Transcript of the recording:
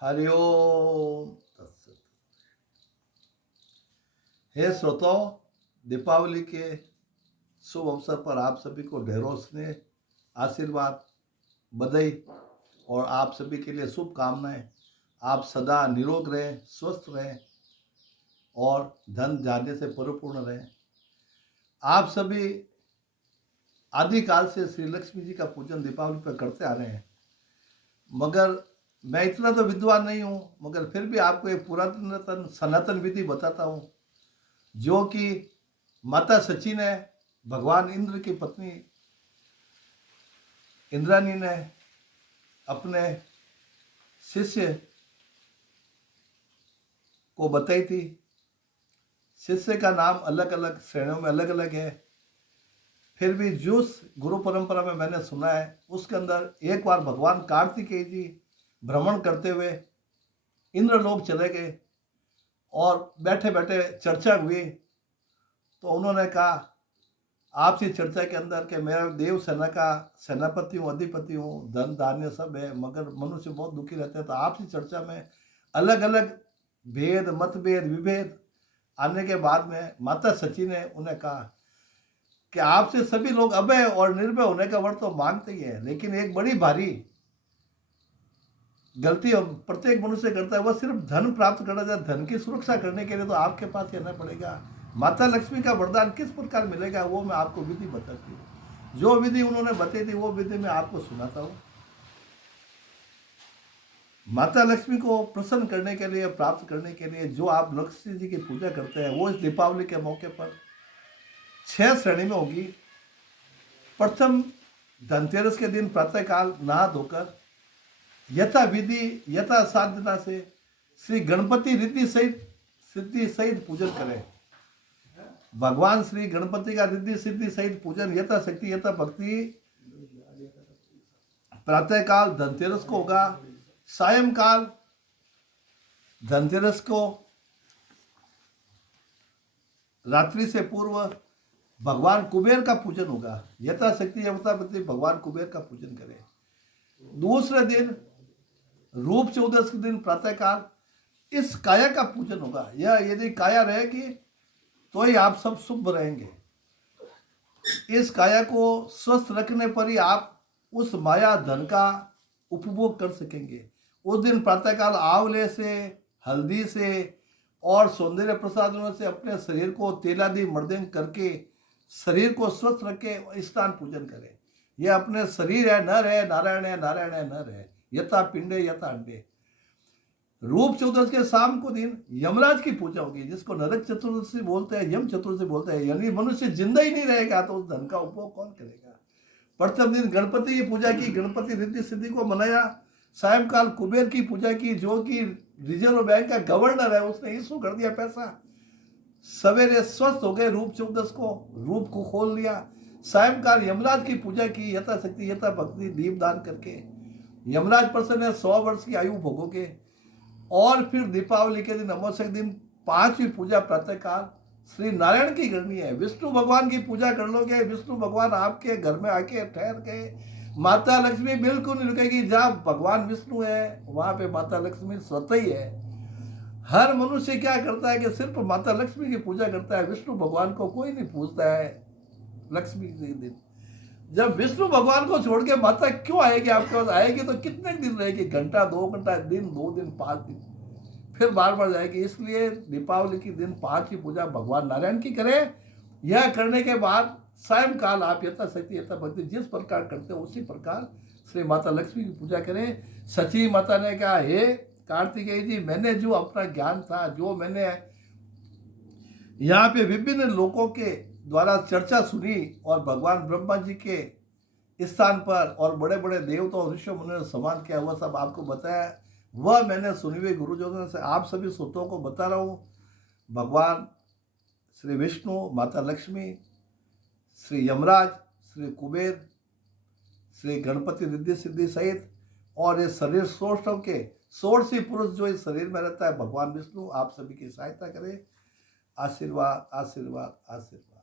हरिओम तत्सत। हे श्रोताओं, दीपावली के शुभ अवसर पर आप सभी को ढेरों स्नेह, आशीर्वाद, बधाई और आप सभी के लिए शुभकामनाएं। आप सदा निरोग रहें, स्वस्थ रहें और धन धान्य से परिपूर्ण रहें। आप सभी आदिकाल से श्री लक्ष्मी जी का पूजन दीपावली पर करते आ रहे हैं, मगर मैं इतना तो विद्वान नहीं हूँ, मगर फिर भी आपको एक पुरातन सनातन विधि बताता हूँ, जो कि माता सची ने, भगवान इंद्र की पत्नी इंद्राणी ने अपने शिष्य को बताई थी। शिष्य का नाम अलग अलग श्रेणियों में अलग अलग है, फिर भी जिस गुरु परंपरा में मैंने सुना है उसके अंदर एक बार भगवान कार्तिकेय जी भ्रमण करते हुए इंद्रलोक चले गए और बैठे बैठे चर्चा हुई, तो उन्होंने कहा आपसी चर्चा के अंदर कि मैं देव सेना का सेनापति हूँ, अधिपति हूँ, धन धान्य सब है, मगर मनुष्य बहुत दुखी रहते हैं। तो आपसी चर्चा में अलग अलग भेद, मतभेद, विभेद आने के बाद में माता सची ने उन्हें कहा कि आपसे सभी लोग अभय और निर्भय होने का वर तो मांगते ही है, लेकिन एक बड़ी भारी गलती प्रत्येक मनुष्य करता है, वह सिर्फ धन प्राप्त करना चाहता है। धन की सुरक्षा करने के लिए तो आपके पास रहना पड़ेगा। माता लक्ष्मी का वरदान किस प्रकार मिलेगा वो मैं आपको विधि बताती हूँ। जो विधि उन्होंने बताई थी वो विधि मैं आपको सुनाता हूँ। माता लक्ष्मी को प्रसन्न करने के लिए, प्राप्त करने के लिए जो आप लक्ष्मी जी की पूजा करते हैं, वो इस दीपावली के मौके पर 6 श्रेणी में होगी। प्रथम, धनतेरस के दिन प्रातःकाल नहा धोकर यथा विधि यथा साधना से श्री गणपति रिद्धि सहित सिद्धि सहित पूजन करें। भगवान श्री गणपति का रिद्धि सिद्धि सहित पूजन यथा शक्ति यथा भक्ति प्रातःकाल धनतेरस को होगा। सायंकाल धनतेरस को रात्रि से पूर्व भगवान कुबेर का पूजन होगा। यथाशक्ति यथा भक्ति भगवान कुबेर का पूजन करें। दूसरे दिन रूप चौदस के दिन प्रातःकाल इस काया का पूजन होगा। यह यदि काया रहेगी तो ही आप सब शुभ रहेंगे। इस काया को स्वस्थ रखने पर ही आप उस माया धन का उपभोग कर सकेंगे। उस दिन प्रातःकाल आंवले से, हल्दी से और सौंदर्य प्रसाधनों से अपने शरीर को तेलादि मर्दन करके शरीर को स्वस्थ रखे स्नान पूजन करें। यह अपने शरीर है, नर है, नारायण है, नारायण है, नर है, यथा पिंडे यथा अंडे। रूप चतुर्दशी के शाम को दिन यमराज की पूजा होगी, जिसको नरक चतुर्दशी बोलते हैं, यम चतुर्दशी बोलते हैं। यानी मनुष्य जिंदा ही नहीं रहेगा तो उस धन का उपभोग कौन करेगा। प्रथम दिन गणपति की पूजा की, गणपति रिद्धि सिद्धि को मनाया। सायंकाल कुबेर की पूजा की, जो कि रिजर्व बैंक का गवर्नर है, उसने इशू कर दिया पैसा। सवेरे स्वस्थ हो गए, रूप चौदस को रूप को खोल लिया। सायंकाल यमराज की पूजा की, यथाशक्ति यथा भक्ति दीपदान करके यमराज प्रसन्न है, 100 वर्ष की आयु भोगोगे। और फिर दीपावली के दिन अमावस्या दिन 5वीं पूजा प्रातःकाल श्री नारायण की करनी है। विष्णु भगवान की पूजा कर लोगे, विष्णु भगवान आपके घर में आके ठहर गए। माता लक्ष्मी बिल्कुल नहीं रुकेगी। जहाँ भगवान विष्णु है वहां पे माता लक्ष्मी स्वतः ही है। हर मनुष्य क्या करता है कि सिर्फ माता लक्ष्मी की पूजा करता है, विष्णु भगवान को कोई नहीं पूछता है। लक्ष्मी के दिन जब विष्णु भगवान को छोड़ के माता क्यों आएगी आपके पास? आएगी तो कितने दिन रहेगी? घंटा, 2 घंटा, दिन, 2 दिन, 5 दिन, फिर बार बार जाएगी। इसलिए दीपावली के दिन 5 की पूजा भगवान नारायण की करें। यह करने के बाद सायंकाल आप यथाशक्ति यथा भक्ति जिस प्रकार करते हो उसी प्रकार श्री माता लक्ष्मी की पूजा करें। सची माता ने कहा, हे कार्तिकेय जी, मैंने जो अपना ज्ञान था, जो मैंने यहाँ पे विभिन्न लोगों के द्वारा चर्चा सुनी और भगवान ब्रह्मा जी के स्थान पर और बड़े बड़े देवताओं ऋषि मुनियों ने सम्मान किया, वह सब आपको बताया। वह मैंने सुनी हुई गुरुजनों से आप सभी श्रोताओं को बता रहा हूँ। भगवान श्री विष्णु, माता लक्ष्मी, श्री यमराज, श्री कुबेर, श्री गणपति रिद्धि सिद्धि सहित और ये शरीर षोडशों के षोडशी पुरुष जो इस शरीर में रहता है, भगवान विष्णु आप सभी की सहायता करें। आशीर्वाद, आशीर्वाद, आशीर्वाद।